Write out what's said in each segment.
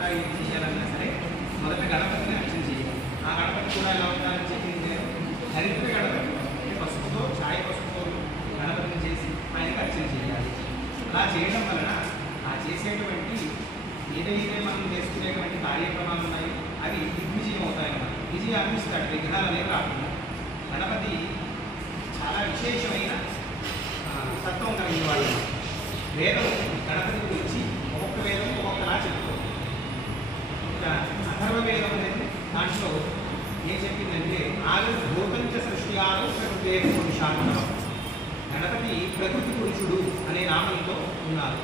కూడా ఏం చేయాలన్నా సరే మొదట గణపతిని అర్చన చేయాలి. ఆ గణపతి కూడా ఎలా ఉండాలని చెప్పింది హరిద్ర గణపతి అంటే పసుపుతో ఛాయ పసుపుతో గణపతిని చేసి ఆయనకి అర్చన చేయాలి. అలా చేయడం వలన ఆ చేసేటువంటి ఏదైతే మనం చేసుకునేటువంటి కార్యక్రమాలు ఉన్నాయో అవి దిగ్విజయం అవుతాయన్నమాట. విజయాన్ని ఇస్తాడు, విఘ్నాలు అనేవి రాకుండా. గణపతి చాలా విశేషమైన తత్వం కలిగిన వాళ్ళు. వేదం గణపతి గురించి ఒక్కొక్క వేదం ఒక్కొక్కలా చెప్పుకోవాలి. అథర్వ వేదం అనేది దాంట్లో ఏం చెప్పిందంటే ఆవిర్భూతంచ సృష్టియాలు ప్రకృతి పురుషాలు. గణపతి ప్రకృతి పురుషుడు అనే నామంతో ఉన్నారు.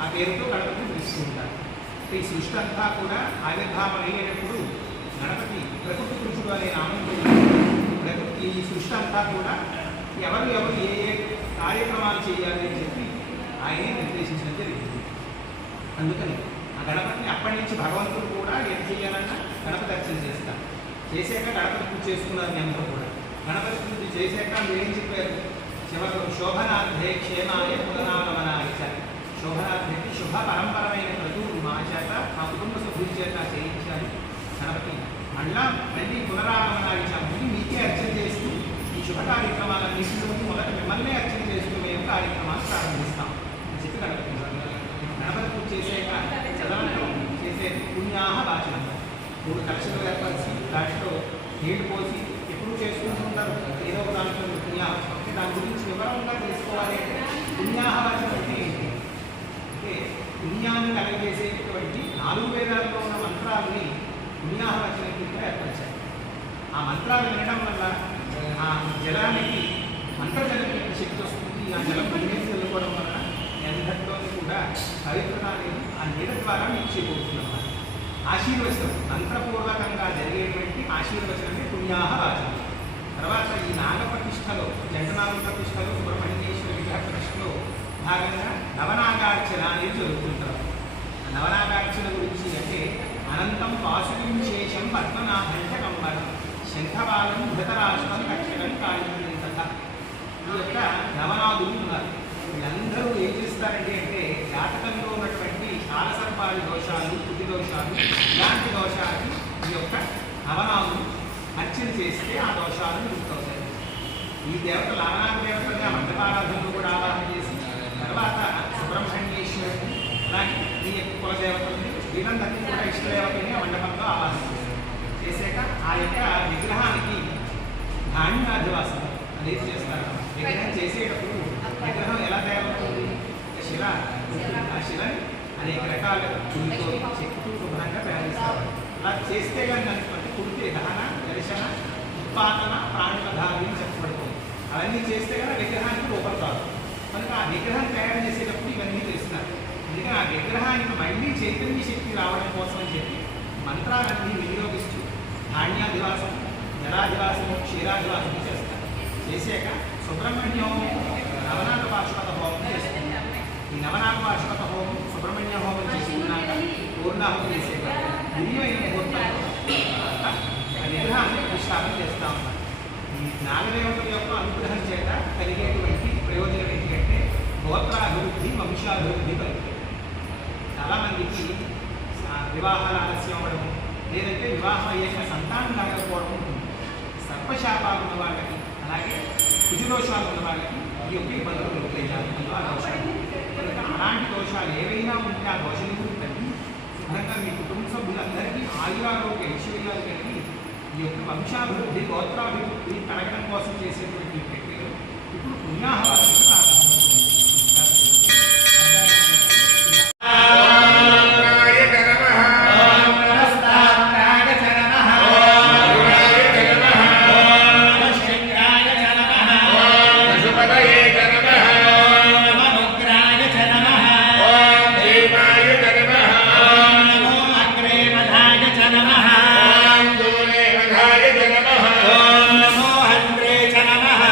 ఆ పేరుతో గణపతిని పిలుస్తూ ఉంటారు. ఈ సృష్టి అంతా కూడా ఆవిర్భావం అయ్యేటప్పుడు గణపతి ప్రకృతి పురుషుడు అనే నామంతో ప్రకృతి ఈ సృష్టి అంతా కూడా ఎవరు ఏ ఏ కార్యక్రమాలు చేయాలి అని చెప్పి ఆయనే నిర్దేశించడం జరిగింది. అందుకని ఆ గణపతిని అప్పటి నుంచి భగవంతుడు కూడా ఏం చేయాలన్నా గణపతి అర్చన చేస్తారు. చేశాక గణపతి పూజ చేసుకున్నారు మీ అందరూ కూడా. గణపతి పూజ చేశాక మీరేం చెప్పారు? చివరి శోభనార్థే క్షేమాయ పునరాగమనాయ. శోభనార్థకి శుభ పరంపరమైన క్రతువులు మా చేత మా కుటుంబ సభ్యుల చేత చేయించాలి గణపతి. మళ్ళీ పునరాగమనాయ మళ్ళీ మీకే అర్చన చేస్తూ ఈ శుభ కార్యక్రమాలన్నింటిలో మొదట మిమ్మల్ని అర్చన చేస్తూ మేము కార్యక్రమాలు ప్రారంభిస్తాం అని చెప్పి గణపతి పూజ చేసాక చదవడం చేసే పుణ్యాహ వాచనం. 3 కలశలు ఏర్పరిచి దాంట్లో నీళ్లు పోసి ఎప్పుడు చేసుకుంటూ ఉంటారు ఏదో ఒక దాంట్లో పుణ్యాహం. దాని గురించి వివరంగా తెలుసుకోవాలి. పుణ్యాహ వాచనం అంటే ఏంటి అంటే పుణ్యాన్ని కలగజేసేటువంటి 4 వేదాల్లో ఉన్న మంత్రాలని పుణ్యాహ వాచనం కింద ఏర్పరిచారు. ఆ మంత్రాలు వినడం వల్ల ఆ జలానికి మంత్రజలం శక్తి వస్తుంది. ఆ జలం పుణ్యం చదువుకోవడం వల్ల అందరిలోని కూడా పవిత్రత అనేది ఆ నీడ ద్వారా మీకు చేకూరుతున్నమాట. ఆశీర్వచనం మంత్రపూర్వకంగా జరిగేటువంటి ఆశీర్వచనమే పుణ్యాహ వాచనం. తర్వాత ఈ నాగప్రతిష్టలో జంటనాగ ప్రతిష్టలో సుబ్రహ్మణ్యేశ్వర విగ్రహ ప్రతిష్టలో భాగంగా నవనాగార్చన అనేది జరుగుతుంటారు. నవనాగార్చన గురించి అంటే అనంతం వాసుకం శేషం పద్మనాభంచ కంబరం శంఖపాలం ధృతరాష్ట్రం కక్షకం కాళింత. ఈ యొక్క నవనాగులు ఉన్నారు. వీళ్ళందరూ ఏం చేస్తారంటే జాతకంలో ఉన్నటువంటి కాలసర్పాడి దోషాలు, బుద్ధి దోషాలు, ఇలాంటి దోషాలకి ఈ యొక్క నవనాగులు అర్చన చేస్తే ఆ దోషాలు గుర్తవుతాయి. ఈ దేవతలు నవనాగ దేవతలుగా మండపారాధనలు కూడా ఆవాహన చేసి తర్వాత సుబ్రహ్మణ్యేశ్వరుని అలాగే ఈ యొక్క కులదేవతల్ని వీళ్ళందరినీ కూడా ఇష్టదేవతని మండపంలో ఆవాహన చేశాక ఆ యొక్క విగ్రహానికి ధాన్యాధివాసం అనేది చేస్తారు. విగ్రహం చేసేటప్పుడు విగ్రహం ఎలా తయారవుతుంది? శిల, ఆ శిలని అనేక రకాల చుడితో చెక్కుతూ శుభ్రంగా తయారు చేస్తారు. అలా చేస్తే కానీ దానికి కుడితే దహన, దర్శన, ఉత్పాదన, ప్రాణులధారి అని చెప్పబడుతుంది. అవన్నీ చేస్తే కానీ విగ్రహానికి రూపం కాదు. కనుక ఆ విగ్రహం తయారు చేసేటప్పుడు ఇవన్నీ చేస్తున్నారు. అందుకని ఆ విగ్రహానికి మళ్ళీ చైతన్య శక్తి రావడం కోసం అని చెప్పి మంత్రాలన్నీ వినియోగిస్తూ ధాన్యాధివాసం, జలాధివాసము, క్షీరాధివాసం చేస్తారు. చేశాక సుబ్రహ్మణ్య హోమం, నవనాథ పాశుపత హోమం చేస్తుంది. ఈ నవనాథ పాశుపత హోమం, సుబ్రహ్మణ్య హోమం చేసుకున్నాక పూర్ణాహుతి చేసేక దివ్యమైన ముహూర్తంలో ఆ విగ్రహాన్ని ప్రతిష్టాపన చేస్తూ ఉన్నారు. ఈ నాగదేవతల యొక్క అనుగ్రహం చేత కలిగేటువంటి ప్రయోజనం ఏంటంటే గోత్రాభివృద్ధి, వంశాభివృద్ధి కలిగే. చాలామందికి వివాహాలు ఆలస్యం అవ్వడం, లేదంటే వివాహం అయ్యాక సంతానం కలగకపోవడం ఉంటుంది. సర్పశాపాలు ఉన్న వాళ్ళకి, అలాగే కుజదోషాలు ఉన్న వాళ్ళకి ఈ యొక్క ఇబ్బందులు ఉంటాయి. జాతకంలో ఆ దోషాలు కనుక అలాంటి దోషాలు ఏవైనా ఉంటే ఆ దోషాలు తగ్గి శుభ్రంగా మీ కుటుంబ సభ్యులందరికీ ఆయురారోగ్య ఐశ్వర్యాలు కలిగి ఈ యొక్క వంశాభివృద్ధి, గోత్రాభివృద్ధి కలగడం కోసం చేసేటువంటి ప్రక్రియలు ఇప్పుడు పుణ్యాహవాసన ప్రారంభం. నమో హంద్రే చ నమః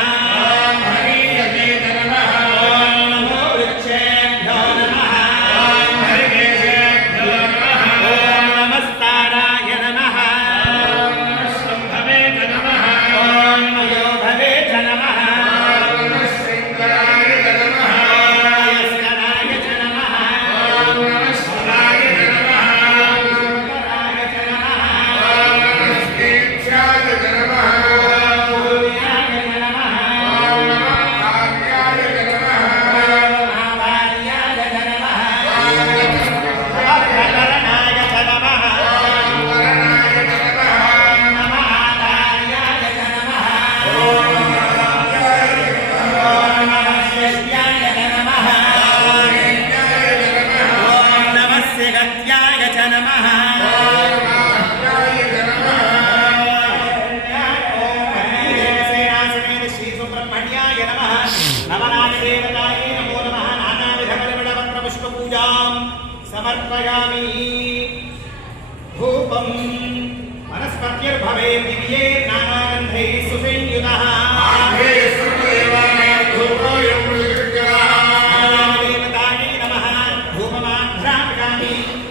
गत्याय च नमः श्री सुब्रह्मण्याय नमः नवनागदेवताय नमो नमः नानाविधपरिमलपत्रपुष्पपूजां समर्पयामि धूपं वनस्पतिर्भवेत् दिव्ये नानागन्धैः सुसंयुतः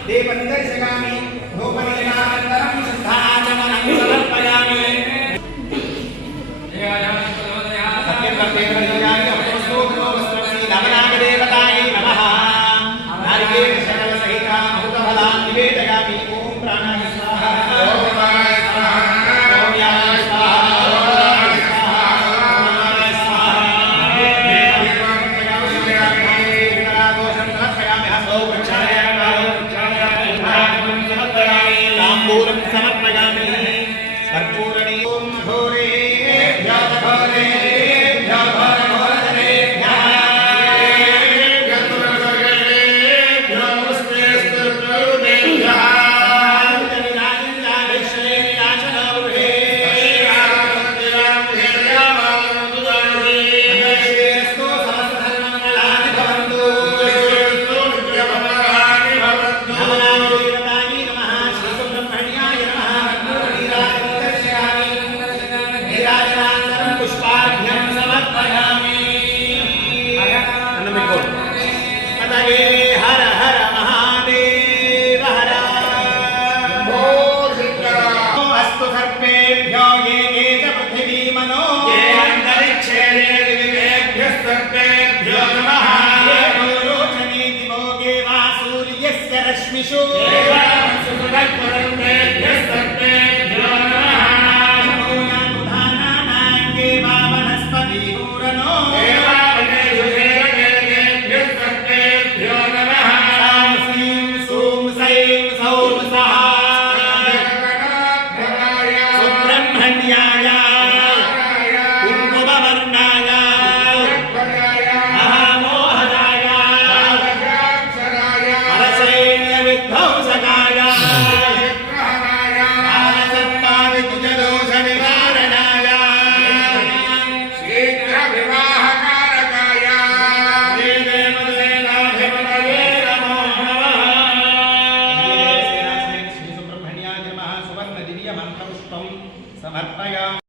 देवनिदर्शयामि धूपनिदानानन्तरं शुद्धाचमनं समर्पयामि सत्यं कर्तेन्द्रनिलयाय अपोस्तोत्रो वस्त्रवती नवनागदेवतायै नमः नारिकेलशकलसहितां अमृतफलां निवेदयामि ॐ प्राणाय स्वाहा ॐ प्राणाय स्वाहा ॐ याय स्वाहा ताम्बूलं समर्पयामि कर्पूरणि ॐ घोरेभ्यः घोरेभ्यः घोरघोरधरेभ्यः हर हर महादेव हर अस्तु सर्पेभ्यो ये च पृथिवी मनो ये अन्तरिक्षे दिव्येभ्यस्तर्पेभ्यो नमः ये रोचने दिवोगे वा सूर्यस्य रश्मिषु सुखकल्परन्तेभ्यस्तर्पेभ्यो नमः भूयानुधानानाङ्गे वा वनस्पतिपूरनो सुब्रह्मण्याय कुङ्कुमवर्णाय महामोहनाय परसैन्यविध्वंसकाय कालसर्पादिकुजदोषनिवारणाय शीघ्रविवाहकारकाय श्रीदेवसेनाधिपतये नमो नमः श्री सुब्रह्मण्याय नमः सुवर्णदिव्यमन्त्रपुष्पं समर्पयामि।